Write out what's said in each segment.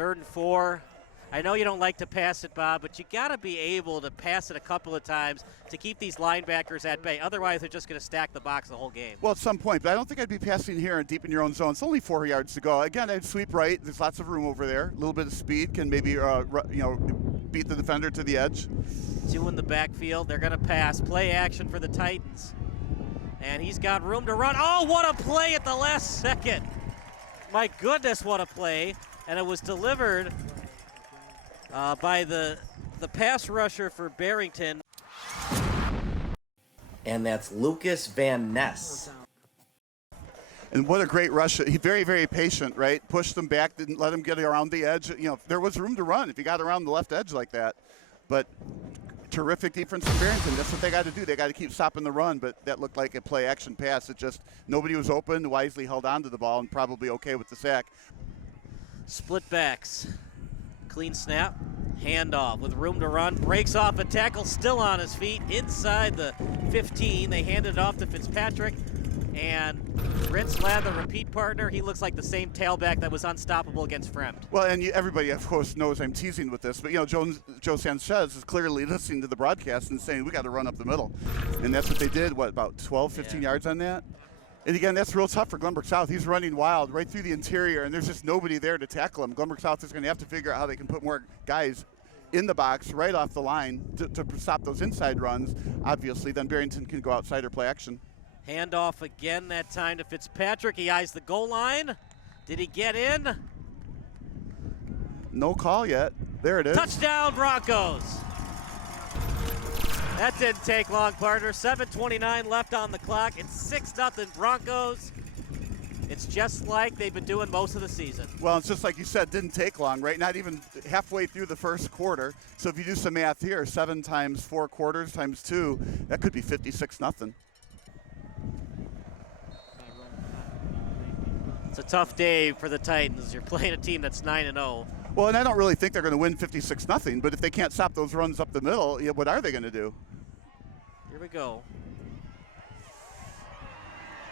3rd and 4. I know you don't like to pass it, Bob, but you got to be able to pass it a couple of times to keep these linebackers at bay. Otherwise, they're just going to stack the box the whole game. Well, at some point, but I don't think I'd be passing here and deep in your own zone. It's only 4 yards to go. Again, I'd sweep right. There's lots of room over there. A little bit of speed can maybe, beat the defender to the edge. 2 in the backfield. They're going to pass. Play action for the Titans. And he's got room to run. Oh, what a play at the last second. My goodness, what a play. And it was delivered by the pass rusher for Barrington. And that's Lucas Van Ness. And what a great rush. He very, very patient, right? Pushed them back, didn't let him get around the edge. There was room to run if he got around the left edge like that. But terrific defense from Barrington. That's what they got to do. They got to keep stopping the run, but that looked like a play-action pass. It just, nobody was open, wisely held on to the ball, and probably okay with the sack. Split backs. Clean snap. Handoff with room to run. Breaks off a tackle, still on his feet. Inside the 15. They handed it off to Fitzpatrick. And Rinslad, the repeat partner, he looks like the same tailback that was unstoppable against Fremd. Well, and everybody, of course, knows I'm teasing with this, but, Joe Sanchez is clearly listening to the broadcast and saying we got to run up the middle. And that's what they did, about 12, 15 yards on that? And again, that's real tough for Glenbrook South. He's running wild right through the interior, and there's just nobody there to tackle him. Glenbrook South is going to have to figure out how they can put more guys in the box right off the line to stop those inside runs. Obviously, then Barrington can go outside or play action. Handoff again, that time to Fitzpatrick. He eyes the goal line. Did he get in? No call yet. There it is. Touchdown, Broncos. That didn't take long, partner. 7:29 left on the clock. It's 6-0 Broncos. It's just like they've been doing most of the season. Well, it's just like you said, didn't take long, right? Not even halfway through the first quarter. So if you do some math here, 7 times 4 quarters times 2, that could be 56-0. It's a tough day for the Titans. You're playing a team that's 9-0. Well, and I don't really think they're going to win 56-0, but if they can't stop those runs up the middle, what are they going to do? Here we go.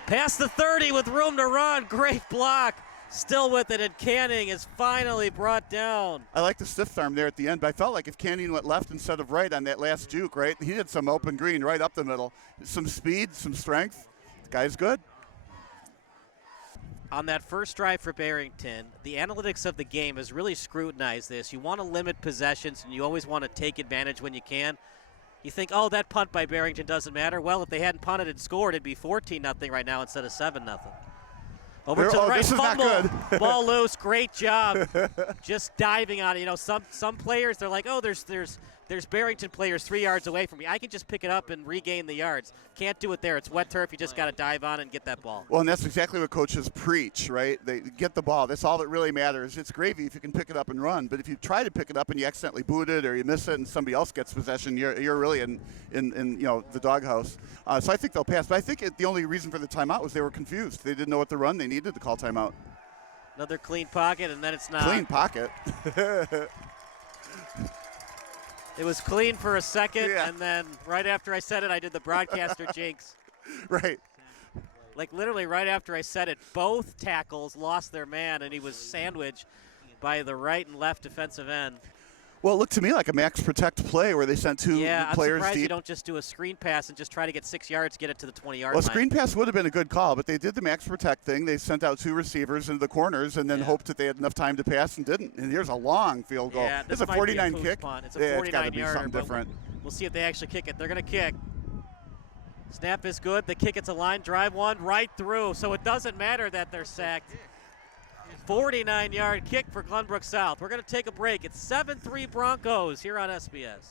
Past the 30 with room to run. Great block. Still with it, and Canning is finally brought down. I like the stiff arm there at the end, but I felt like if Canning went left instead of right on that last juke, right, he had some open green right up the middle. Some speed, some strength. The guy's good. On that first drive for Barrington, the analytics of the game has really scrutinized this. You want to limit possessions, and you always want to take advantage when you can. You think, oh, that punt by Barrington doesn't matter. Well, if they hadn't punted and scored, it'd be 14-0 right now instead of 7-0. Over to the right, this is fumble, not good. Ball loose, great job. Just diving on it. Some players, they're like, oh, there's Barrington players 3 yards away from me. I can just pick it up and regain the yards. Can't do it there. It's wet turf. You just got to dive on and get that ball. Well, and that's exactly what coaches preach, right? They get the ball. That's all that really matters. It's gravy if you can pick it up and run. But if you try to pick it up and you accidentally boot it or you miss it and somebody else gets possession, you're really in the doghouse. So I think they'll pass. But I think the only reason for the timeout was they were confused. They didn't know what to run. They needed to call timeout. Another clean pocket, and then it's not. Clean pocket. It was clean for a second, Yeah. and then right after I said it, I did the broadcaster jinx. Right. Like literally right after I said it, both tackles lost their man, and he was sandwiched by the right and left defensive end. Well, it looked to me like a max protect play where they sent two I'm players surprised deep. you don't just do a screen pass and just try to get 6 yards, get it to the 20-yard Well, line. screen pass would have been a good call, but they did the max protect thing. They sent out 2 receivers into the corners and then hoped that they had enough time to pass and didn't. And here's a long field goal. Yeah, it's a 49 kick. Punt. It's a yeah, 49-yarder, but different. We'll see if they actually kick it. They're going to kick. Snap is good. The kick, it's a line drive one right through, so it doesn't matter that they're sacked. 49-yard kick for Glenbrook South. We're going to take a break. It's 7-3 Broncos here on SBS.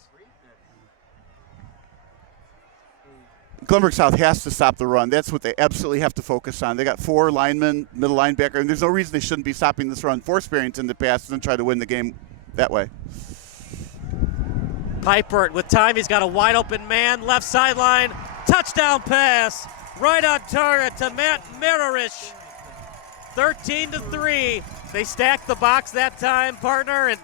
Glenbrook South has to stop the run. That's what they absolutely have to focus on. They got 4 linemen, middle linebacker, and there's no reason they shouldn't be stopping this run. Force Barrington to pass and try to win the game that way. Pipert with time. He's got a wide open man. Left sideline. Touchdown pass. Right on target to Matt Merrish. 13-3. They stacked the box that time, partner, and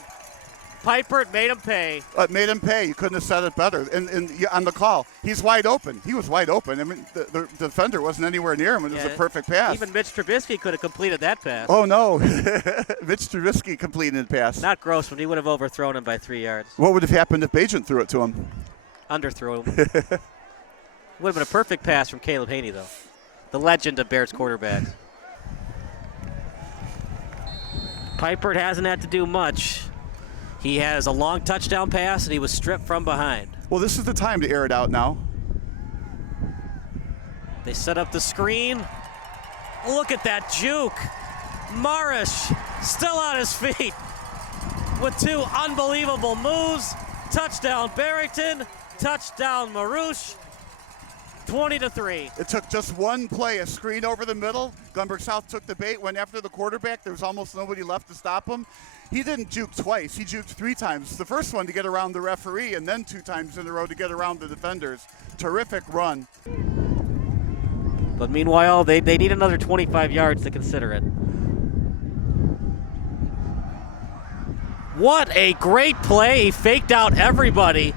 Piper made him pay. It made him pay. You couldn't have said it better. And on the call, he's wide open. He was wide open. I mean, the defender wasn't anywhere near him. It was a perfect pass. Even Mitch Trubisky could have completed that pass. Oh, no. Mitch Trubisky completed the pass. Not Grossman. He would have overthrown him by 3 yards. What would have happened if Bagent threw it to him? Underthrew him. Would have been a perfect pass from Caleb Haney, though. The legend of Bears quarterbacks. Piper hasn't had to do much. He has a long touchdown pass, and he was stripped from behind. Well, this is the time to air it out now. They set up the screen. Look at that juke. Marish still on his feet with 2 unbelievable moves. Touchdown Barrington, touchdown Marouche. 20-3. It took just one play, a screen over the middle. Glenbrook South took the bait, went after the quarterback. There was almost nobody left to stop him. He didn't juke twice. He juked 3 times. The first one to get around the referee, and then 2 times in a row to get around the defenders. Terrific run. But meanwhile, they need another 25 yards to consider it. What a great play. He faked out everybody.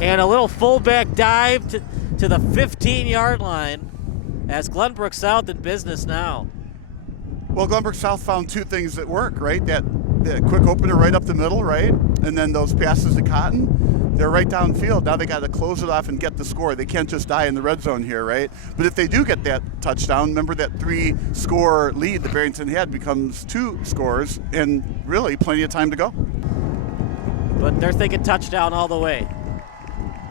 And a little fullback dive to the 15-yard line as Glenbrook South in business now. Well, Glenbrook South found 2 things that work, right? That quick opener right up the middle, right? And then those passes to Cotton, they're right downfield. Now they got to close it off and get the score. They can't just die in the red zone here, right? But if they do get that touchdown, remember that 3-score lead that Barrington had becomes 2 scores and really plenty of time to go. But they're thinking touchdown all the way.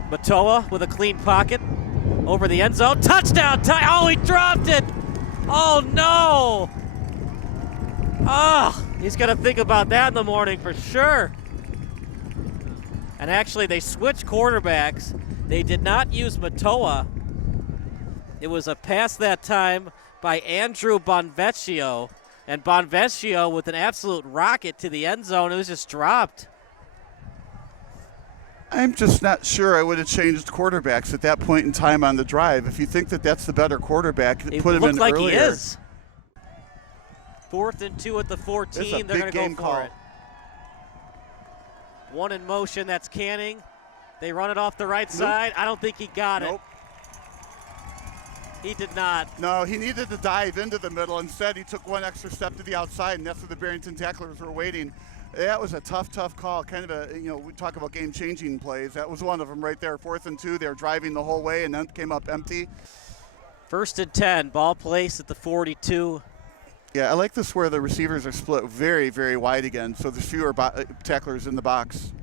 Matoa with a clean pocket over the end zone. Touchdown! Oh, he dropped it! Oh, no! He's going to think about that in the morning for sure. And actually, they switched quarterbacks. They did not use Matoa. It was a pass that time by Andrew Bonvecchio. And Bonvecchio with an absolute rocket to the end zone. It was just dropped. I'm just not sure I would have changed quarterbacks at that point in time on the drive. If you think that that's the better quarterback, put him in earlier. It looks like he is. 4th and 2 at the 14. They're going to go for it. 1 in motion. That's Canning. They run it off the right side. I don't think he got it. He did not. No, he needed to dive into the middle. Instead, he took 1 extra step to the outside, and that's where the Barrington tacklers were waiting. That was a tough call. Kind of a, we talk about game-changing plays. That was one of them right there. 4th and 2. They were driving the whole way, and then came up empty. 1st and 10. Ball placed at the 42. Yeah, I like this where the receivers are split very, very wide again, so there's fewer tacklers in the box.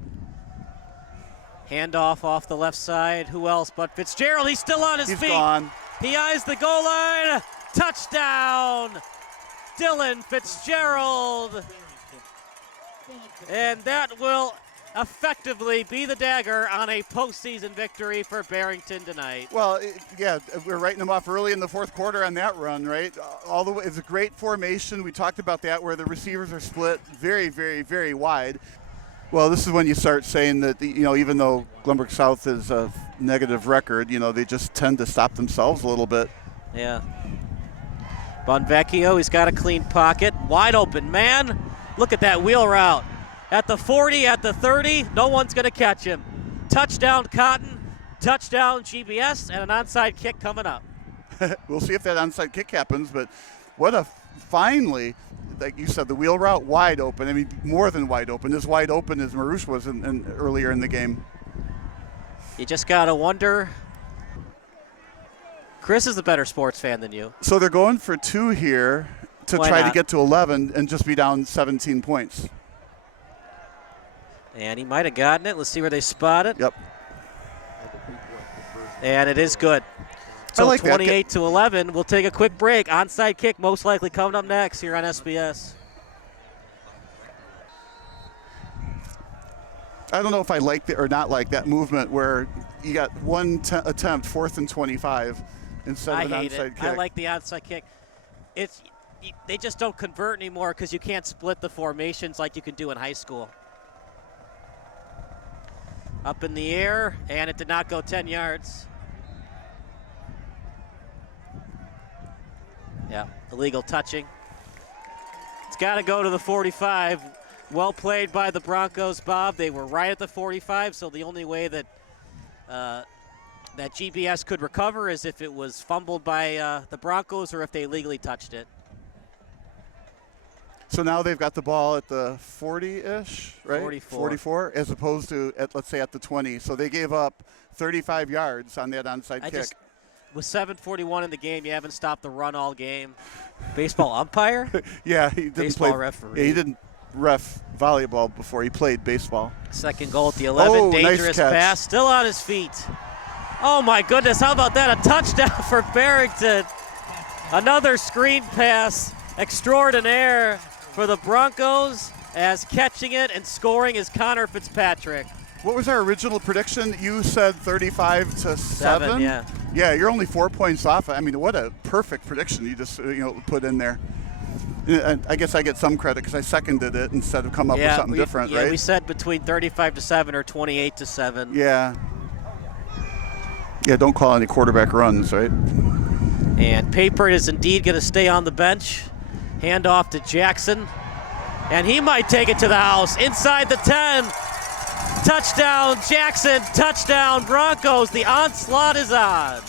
Handoff off the left side. Who else but Fitzgerald? He's still on his feet. He's gone. He eyes the goal line. Touchdown, Dylan Fitzgerald. And that will effectively be the dagger on a postseason victory for Barrington tonight. Well, we're writing them off early in the 4th quarter on that run, right? All the way, it's a great formation. We talked about that where the receivers are split very, very, very wide. Well, this is when you start saying that, even though Glenbrook South is a negative record, they just tend to stop themselves a little bit. Yeah. Bonvecchio, he's got a clean pocket. Wide open man. Look at that wheel route. At the 40, at the 30, no one's going to catch him. Touchdown Cotton, touchdown GBS, and an onside kick coming up. We'll see if that onside kick happens, but finally, like you said, the wheel route wide open. I mean, more than wide open. As wide open as Marouche was earlier in the game. You just got to wonder. Chris is the better sports fan than you. So they're going for 2 here to try to get to 11 and just be down 17 points. And he might have gotten it. Let's see where they spot it. Yep. And it is good. So like 28 to 11. We'll take a quick break. Onside kick most likely coming up next here on SBS. I don't know if I like or not like that movement where you got 1 attempt, 4th and 25 instead of an onside kick. I like the onside kick. They just don't convert anymore because you can't split the formations like you can do in high school. Up in the air, and it did not go 10 yards. Yeah, illegal touching. It's got to go to the 45. Well played by the Broncos, Bob. They were right at the 45, so the only way that that GBS could recover is if it was fumbled by the Broncos or if they legally touched it. So now they've got the ball at the 40-ish, right? 44, as opposed to, let's say, at the 20. So they gave up 35 yards on that onside kick. With 7:41 in the game, you haven't stopped the run all game. Baseball umpire? Yeah, he didn't Baseball referee. Yeah, he didn't ref volleyball before he played baseball. Second goal at the 11. Dangerous nice pass. Still on his feet. Oh, my goodness. How about that? A touchdown for Barrington. Another screen pass extraordinaire for the Broncos, as catching it and scoring is Connor Fitzpatrick. What was our original prediction? You said 35-7? Yeah. Yeah, you're only 4 points off. I mean, what a perfect prediction you just put in there. I guess I get some credit because I seconded it instead of come up with something different, right? Yeah, we said between 35-7 or 28-7. Yeah. Yeah, don't call any quarterback runs, right? And Paper is indeed going to stay on the bench. Hand off to Jackson. And he might take it to the house. Inside the 10. Touchdown, Jackson. Touchdown, Broncos. The onslaught is on.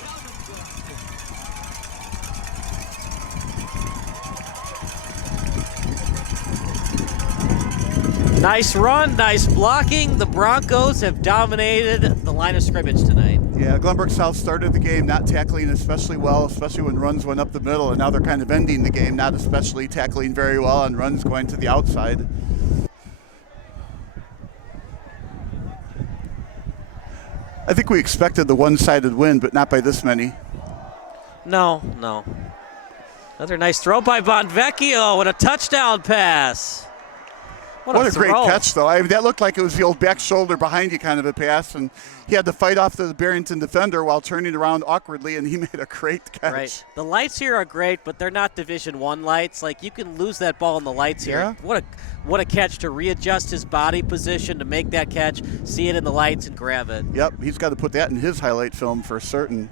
Nice run, nice blocking. The Broncos have dominated the line of scrimmage tonight. Yeah, Glenbrook South started the game not tackling especially well, especially when runs went up the middle, and now they're kind of ending the game, not especially tackling very well on runs going to the outside. I think we expected the one-sided win, but not by this many. No. Another nice throw by Bonvecchio and a touchdown pass. What a great catch, though. I mean, that looked like it was the old back shoulder behind you kind of a pass, and he had to fight off the Barrington defender while turning around awkwardly, and he made a great catch. Right. The lights here are great, but they're not Division I lights. Like, you can lose that ball in the lights here. Yeah. What a catch to readjust his body position to make that catch, see it in the lights, and grab it. Yep, he's got to put that in his highlight film for certain.